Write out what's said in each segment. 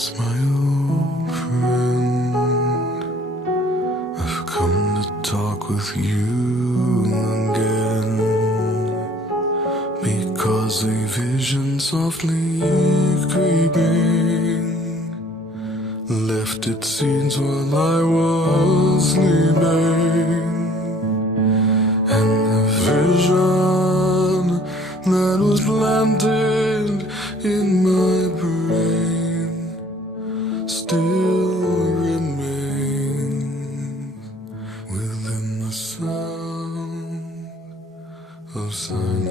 It's my old friend. I've come to talk with you again, because a vision softly creeping left its scenes while I was sleeping. And the vision that was planted in my brain still remains within the sound of silence.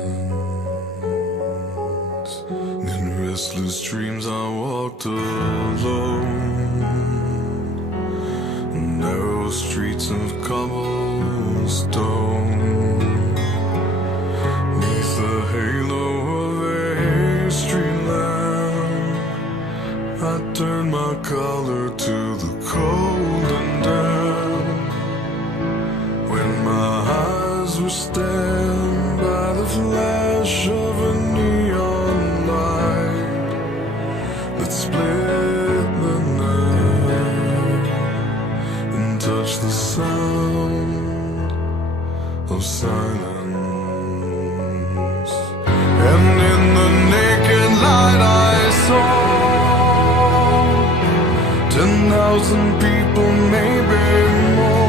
In restless dreams I walked alone, narrow streets of cobblestone, neath the halo of a street lamp. I turned my collar to the cold and damp, when my eyes were stabbed by the flash of a neon light that split the night and touched the sound of silence. And in the naked light I saw 10,000 people, maybe more.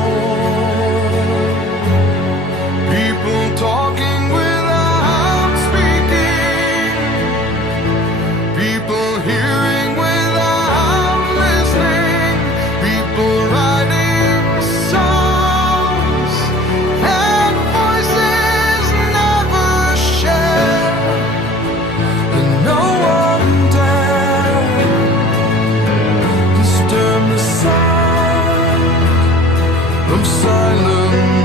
People talking without speaking, people hearing without listening, people writing songs and voices never shared, and no one dared disturb the sound of silence.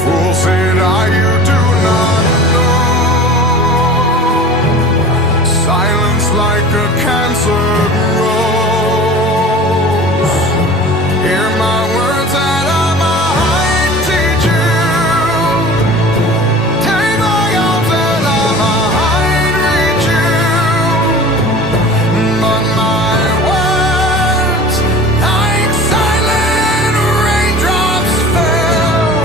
Fool, said I, you do not know. Silence like a cancer grows. Hear my words that I might teach you. Take my arms that I might reach you. But my words, like silent raindrops, fell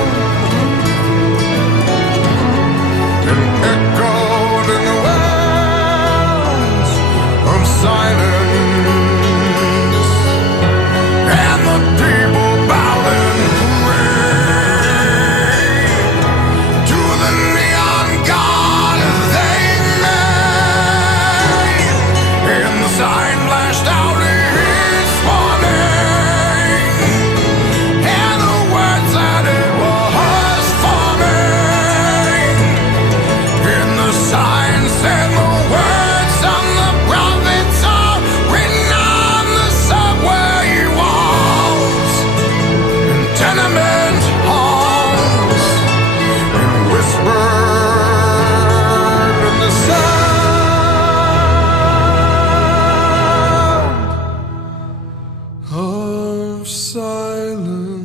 and echoed in the wells of silence. And the people bowed and prayed to the neon god they made. And the sign flashed out its warning, and the words that it was forming. And the sign said the words on the prophets are written on the subway walls and tenement halls, and whispered in the sound of silence.